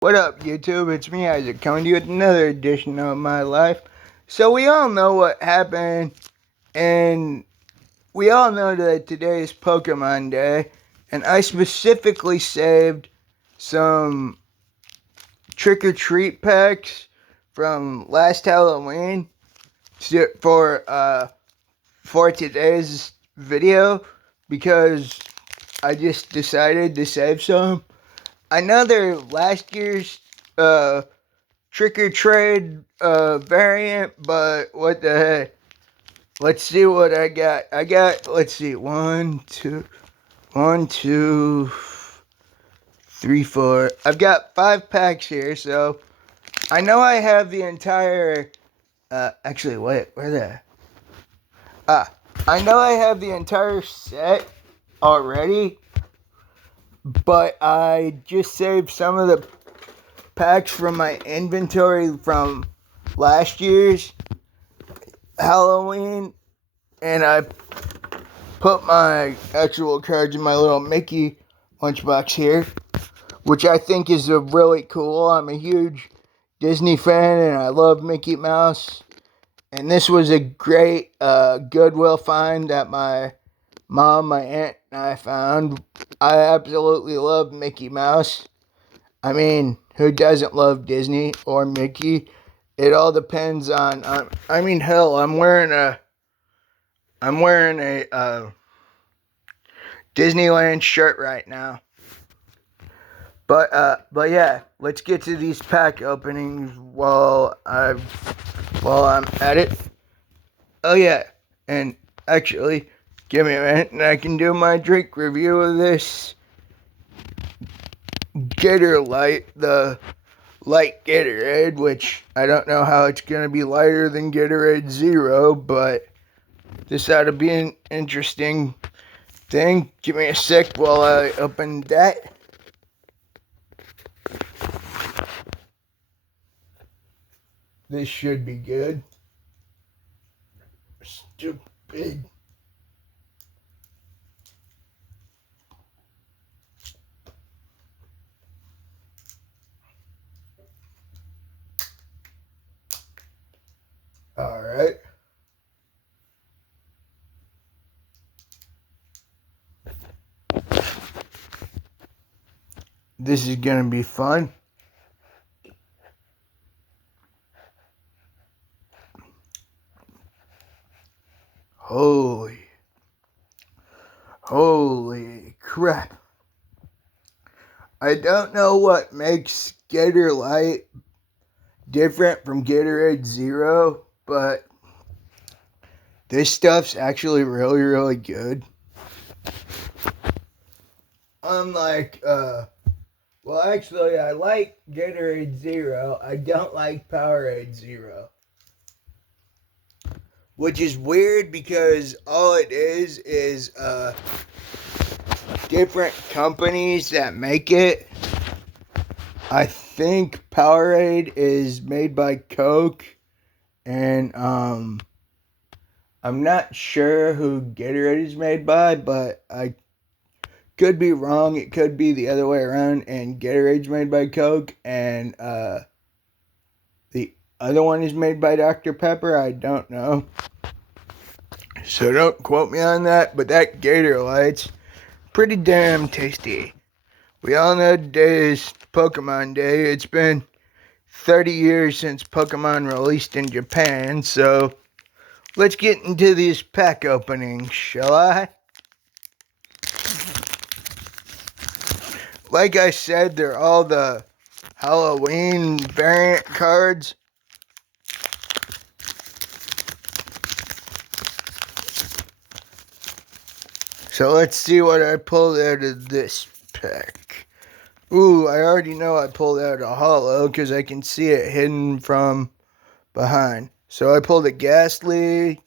What up, YouTube? It's me, Isaac, coming to you with another edition of my life. So we all know what happened, and we all know that today is Pokemon Day, and I specifically saved some trick-or-treat packs from last Halloween for today's video because I just decided to save some. I know they're last year's trick or trade variant, but what the heck? Let's see what I got. Let's see, one, two, three, four. I've got 5 packs here, so I know I have the entire. Actually, wait, where the? Ah, I know I have the entire set already, but I just saved some of the packs from my inventory from last year's Halloween, and I put my actual cards in my little Mickey lunchbox here, which I think is really cool. I'm a huge Disney fan, and I love Mickey Mouse. And this was a great Goodwill find that my mom, my aunt, and I found. I absolutely love Mickey Mouse. I mean, who doesn't love Disney or Mickey? It all depends on. I mean, hell, I'm wearing a Disneyland shirt right now. But yeah, let's get to these pack openings while I'm at it. Oh yeah, and actually, give me a minute, and I can do my drink review of this Gator Light, the light Gatorade, which I don't know how it's gonna be lighter than Gatorade Zero, but this ought to be an interesting thing. Give me a sec while I open that. This should be good. Stupid. Alright. This is gonna be fun. Holy crap. I don't know what makes Gator Light different from Gatorade Zero, but this stuff's actually really, really good. Unlike, well, actually, I like Gatorade Zero. I don't like Powerade Zero. Which is weird because all it is different companies that make it. I think Powerade is made by Coke, and I'm not sure who Gatorade is made by, but I could be wrong. It could be the other way around, and Gatorade's made by Coke, and the other one is made by Dr. Pepper. I don't know. So don't quote me on that, but that Gator Light's pretty damn tasty. We all know today is Pokemon Day. It's been 30 years since Pokemon released in Japan, so let's get into these pack openings, shall I? Like I said, they're all the Halloween variant cards. So let's see what I pulled out of this pack. Ooh, I already know I pulled out a holo because I can see it hidden from behind. So I pulled a Ghastly.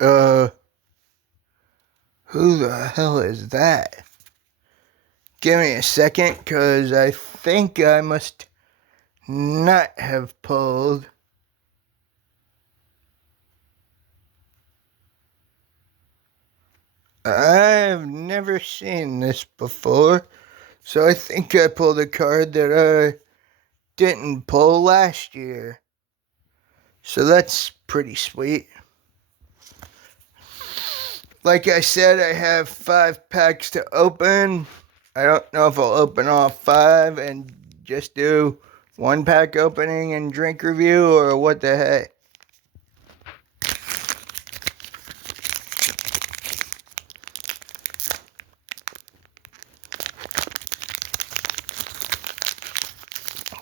Who the hell is that? Give me a second, because I think I must not have pulled. I've never seen this before, so I think I pulled a card that I didn't pull last year. So that's pretty sweet. Like I said, I have 5 packs to open. I don't know if I'll open all 5 and just do 1 pack opening and drink review, or what the heck.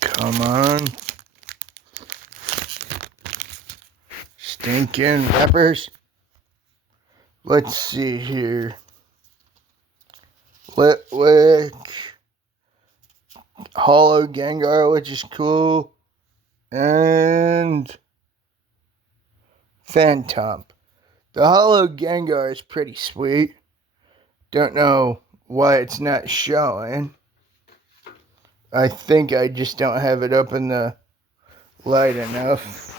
Come on. Stinking wrappers. Let's see here. Litwick. Hollow Gengar, which is cool. And Phantom. The Hollow Gengar is pretty sweet. Don't know why it's not showing. I think I just don't have it up in the light enough.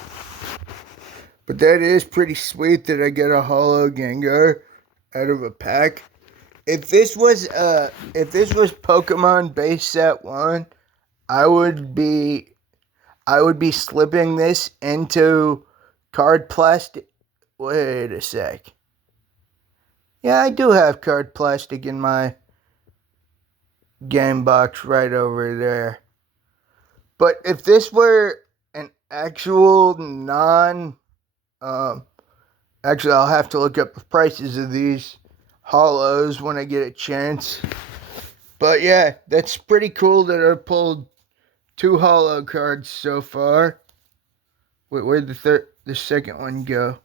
But that is pretty sweet that I get a Hollow Gengar out of a pack. If this was Pokemon base set 1, I would be slipping this into card plastic. Wait a sec. Yeah, I do have card plastic in my game box right over there. But if this were an actual actually, I'll have to look up the prices of these hollows when I get a chance. But yeah, that's pretty cool that I pulled 2 hollow cards so far. Wait, where'd the second one go?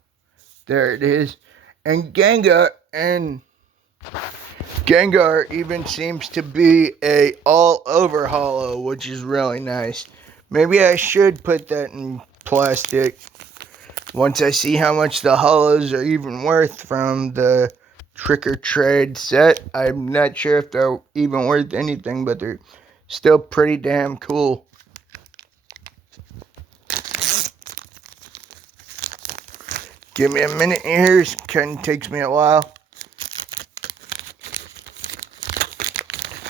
There it is. And Gengar even seems to be a all over hollow, which is really nice. Maybe I should put that in plastic once I see how much the hollows are even worth from the Trick or Trade set. I'm not sure if they're even worth anything, but they're still pretty damn cool. Give me a minute here. It kind of takes me a while.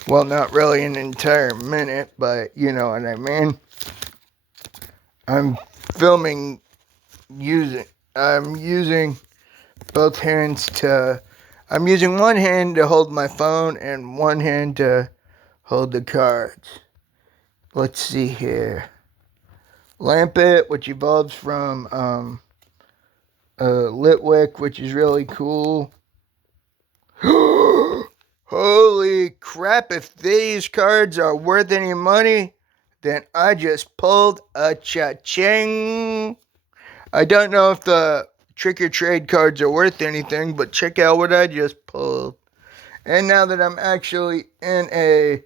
Well, not really an entire minute, but you know what I mean. I'm using both hands to... I'm using one hand to hold my phone and one hand to hold the cards. Let's see here. Lampet, which evolves from Litwick, which is really cool. Holy crap, if these cards are worth any money, then I just pulled a cha-ching. I don't know if the Trick or Trade cards are worth anything, but check out what I just pulled. And now that I'm actually in a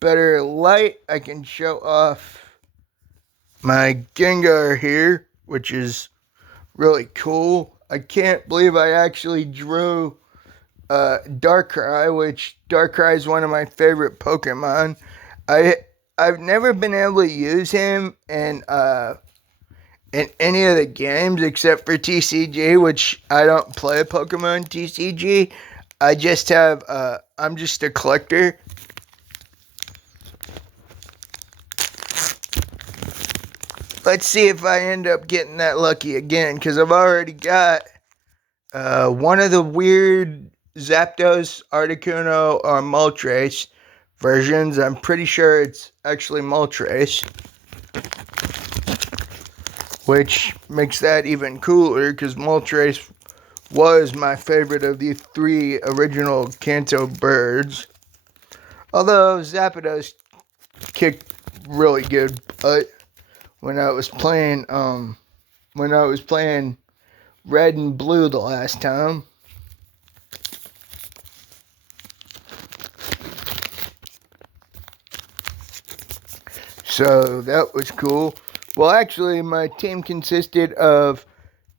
better light, I can show off my Gengar here, which is really cool. I can't believe I actually drew Darkrai, which Darkrai is one of my favorite Pokemon. I've never been able to use him in any of the games except for TCG, which I don't play Pokemon TCG. I just have I'm just a collector. Let's see if I end up getting that lucky again, because I've already got one of the weird Zapdos, Articuno, or Moltres versions. I'm pretty sure it's actually Moltres, which makes that even cooler because Moltres was my favorite of the 3 original Kanto birds. Although Zapdos kicked really good butt when I was playing Red and Blue the last time. So that was cool. Well, actually, my team consisted of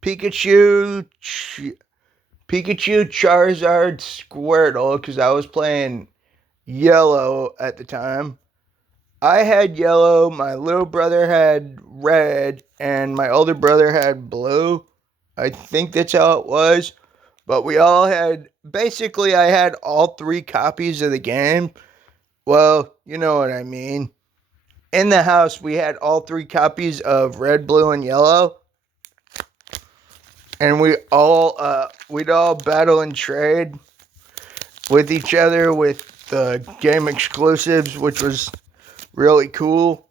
Pikachu, Charizard, Squirtle, because I was playing Yellow at the time. I had Yellow, my little brother had Red, and my older brother had Blue. I think that's how it was. But we all had basically I had all 3 copies of the game. Well, you know what I mean. In the house, we had all 3 copies of red, blue, and yellow, and we'd all battle and trade with each other with the game exclusives, which was really cool.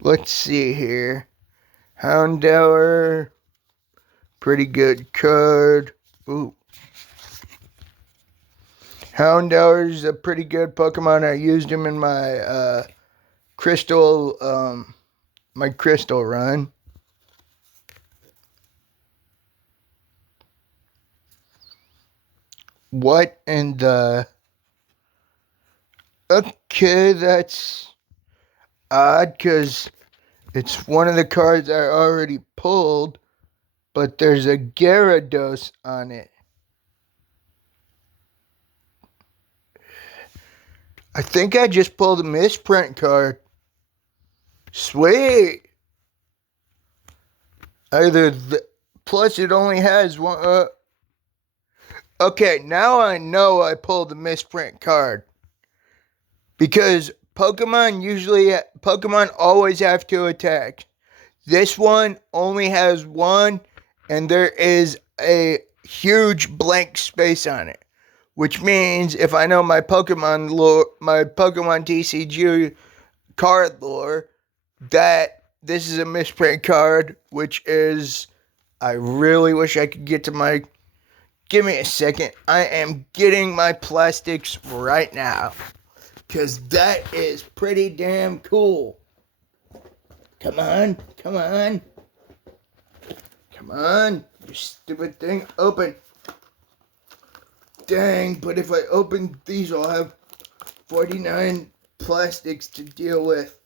Let's see here. Houndour, pretty good card. Ooh. Houndour is a pretty good Pokemon. I used him in my crystal run. What in the... Okay, that's odd because it's one of the cards I already pulled, but there's a Gyarados on it. I think I just pulled a misprint card. Sweet. Plus it only has one. Okay, now I know I pulled a misprint card because Pokemon always have 2 attacks. This one only has 1, and there is a huge blank space on it, which means if I know my Pokemon lore, my Pokemon TCG card lore, that this is a misprint card, which is... I really wish I could get to my... Give me a second. I am getting my plastics right now, because that is pretty damn cool. Come on, come on. Come on, you stupid thing. Open. Dang, but if I open these, I'll have 49 plastics to deal with.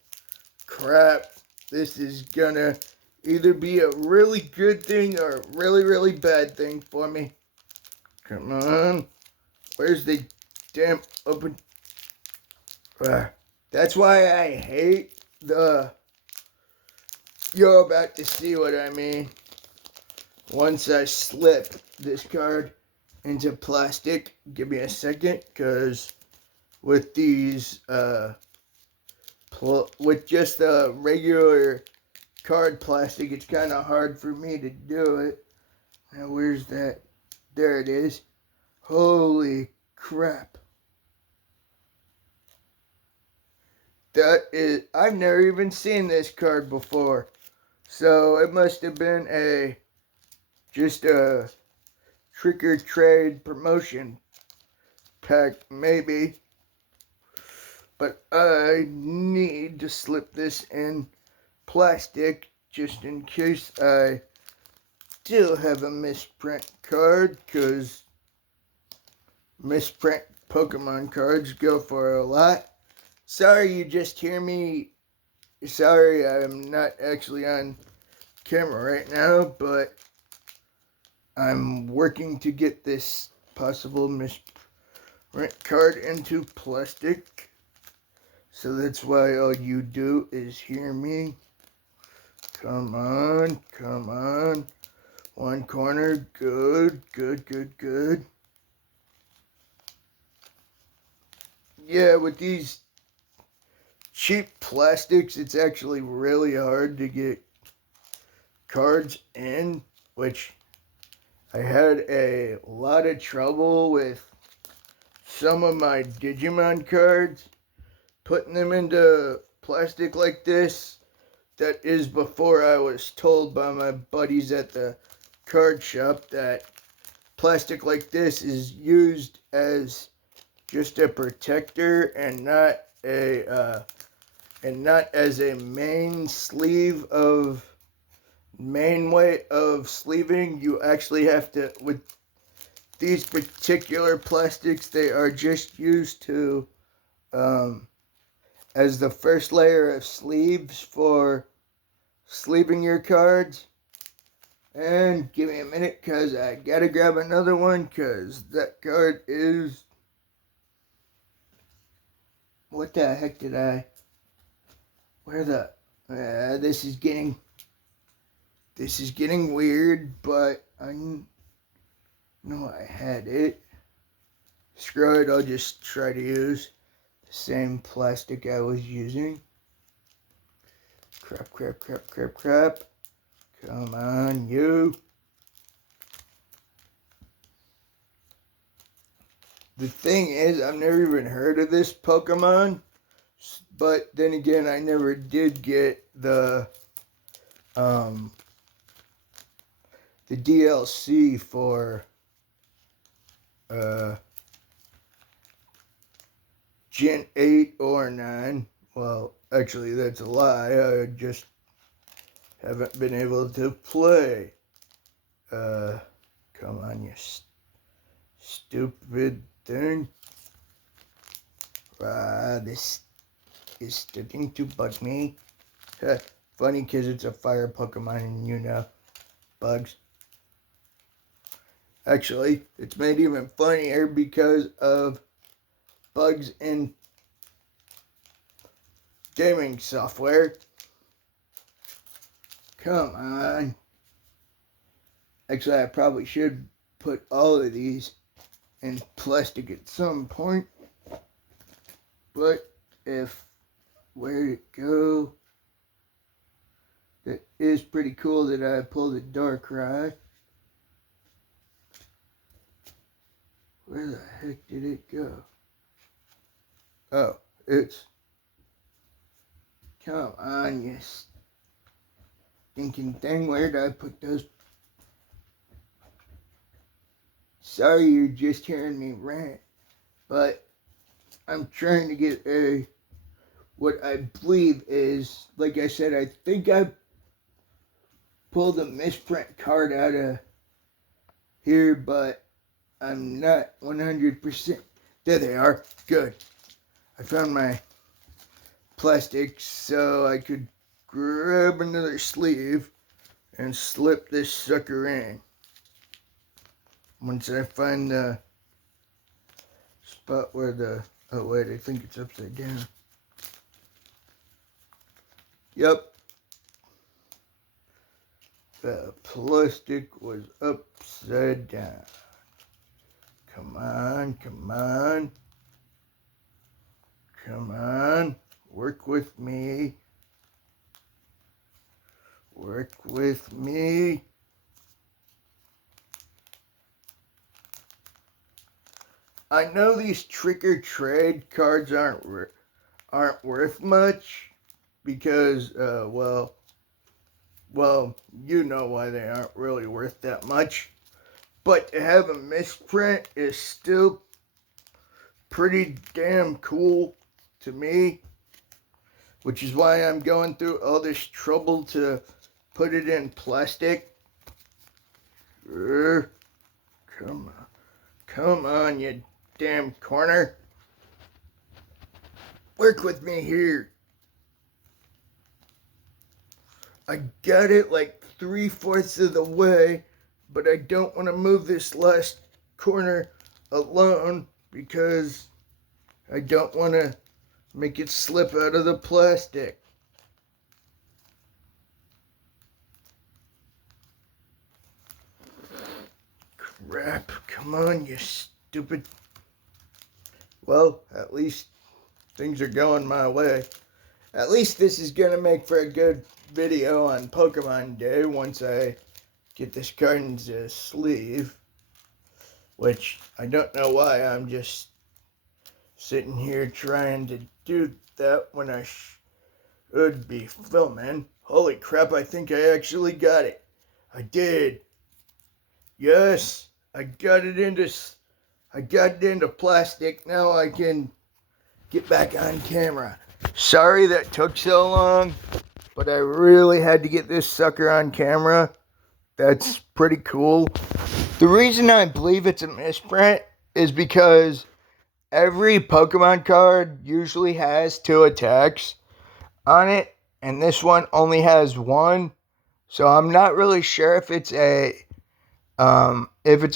Crap. This is gonna either be a really good thing or a really, really bad thing for me. Come on. Where's the damn open... That's why I hate the... You're about to see what I mean. Once I slip this card into plastic, give me a second, because with these, with just the regular card plastic, it's kind of hard for me to do it. Now, where's that? There it is. Holy crap. That is... I've never even seen this card before. So it must have been just a trick or trade promotion pack, maybe. But I need to slip this in plastic just in case I do have a misprint card, because misprint Pokemon cards go for a lot. Sorry you just hear me. Sorry I'm not actually on camera right now, but I'm working to get this possible misprint card into plastic. So that's why all you do is hear me. Come on, come on. One corner, good, good, good, good. Yeah, with these cheap plastics, it's actually really hard to get cards in, which I had a lot of trouble with some of my Digimon cards, putting them into plastic like this. That is before I was told by my buddies at the card shop that plastic like this is used as just a protector and not as a main way of sleeving. You actually have to, with these particular plastics, they are just used to as the first layer of sleeves for sleeving your cards. And give me a minute, because I gotta grab another one, because that card is... What the heck did I... Where the... This is getting weird, but No, I had it. Screw it, I'll just try to use the same plastic I was using. Crap, crap, crap, crap, crap. Come on, you. The thing is, I've never even heard of this Pokemon, but then again, I never did get the DLC for Gen 8 or 9. Well, actually, that's a lie. I just haven't been able to play. Come on, you stupid thing. This is starting to bug me. Funny because it's a fire Pokemon and you know, bugs. Actually, it's made even funnier because of bugs in gaming software. Come on. Actually, I probably should put all of these in plastic at some point. But where'd it go? That is pretty cool that I pulled a Darkrai. Where the heck did it go? Oh, it's... Come on, you stinking thing. Where did I put those? Sorry, you're just hearing me rant, but I'm trying to get what I believe is, like I said, I think I pulled a misprint card out of here, but I'm not 100%. There they are. Good. I found my plastic so I could grab another sleeve and slip this sucker in. Once I find the spot where the... Oh wait, I think it's upside down. Yep. The plastic was upside down. Come on, come on. Come on. Work with me. Work with me. I know these trick or trade cards aren't worth much because, well, you know why they aren't really worth that much. But to have a misprint is still pretty damn cool to me, which is why I'm going through all this trouble to put it in plastic. Come on, you damn corner. Work with me here. I got it like 3/4 of the way, but I don't want to move this last corner alone because I don't want to make it slip out of the plastic. Crap, come on, you stupid. Well, at least things are going my way. At least this is going to make for a good video on Pokemon Day once I get this card into sleeve. Which, I don't know why I'm just sitting here trying to do that when I should be filming. Holy crap, I think I actually got it. I did. Yes, I got it into plastic. Now I can get back on camera. Sorry that took so long, but I really had to get this sucker on camera. That's pretty cool. The reason I believe it's a misprint is because every Pokemon card usually has 2 attacks on it, and this one only has 1. So I'm not really sure if it's a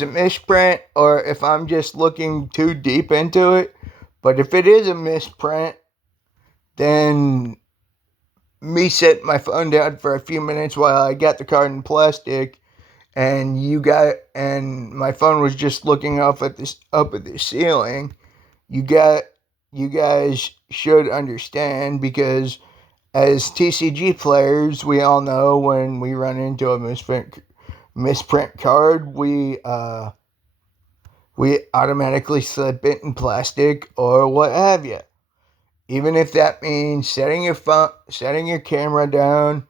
misprint or if I'm just looking too deep into it. But if it is a misprint, then me setting my phone down for a few minutes while I got the card in plastic and my phone was just looking up at the ceiling. You guys should understand, because as TCG players, we all know when we run into a misprint card, we automatically slip it in plastic or what have you. Even if that means setting your camera down,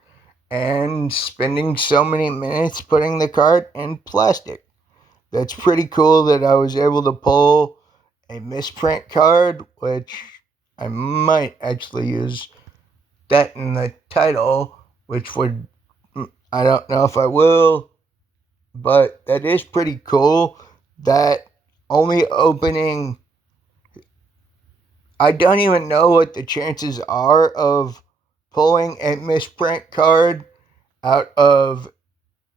and spending so many minutes putting the card in plastic. That's pretty cool that I was able to pull a misprint card, which I might actually use that in the title, which would, I don't know if I will, but that is pretty cool. That only opening, I don't even know what the chances are of pulling a misprint card out of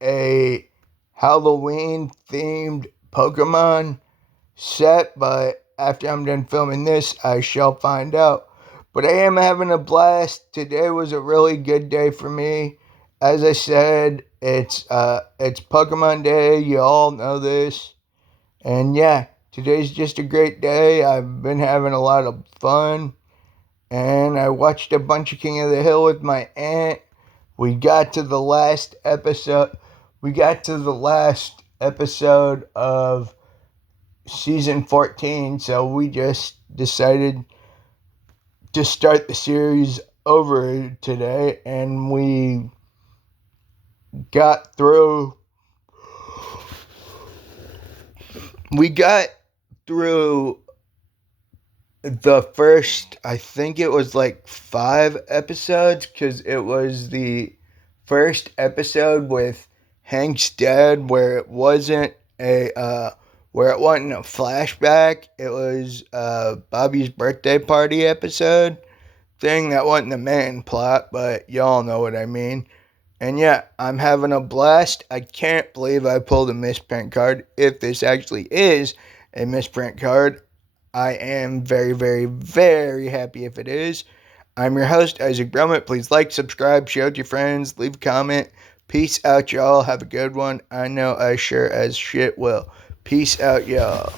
a Halloween themed Pokemon set, but after I'm done filming this, I shall find out. But I am having a blast. Today was a really good day for me. As I said, it's Pokemon Day. You all know this. And yeah, today's just a great day. I've been having a lot of fun. And I watched a bunch of King of the Hill with my aunt. We got to the last episode. We got to the last episode of season 14, so we just decided to start the series over today, and got through we got through the first, I think it was like 5 episodes, because it was the first episode with Hank's dad, where it wasn't a flashback. It was Bobby's birthday party episode thing. That wasn't the main plot, but y'all know what I mean. And yeah, I'm having a blast. I can't believe I pulled a misprint card. If this actually is a misprint card, I am very, very, very happy if it is. I'm your host, Isaac Brummett. Please like, subscribe, share with your friends, leave a comment. Peace out, y'all. Have a good one. I know I sure as shit will. Peace out, y'all.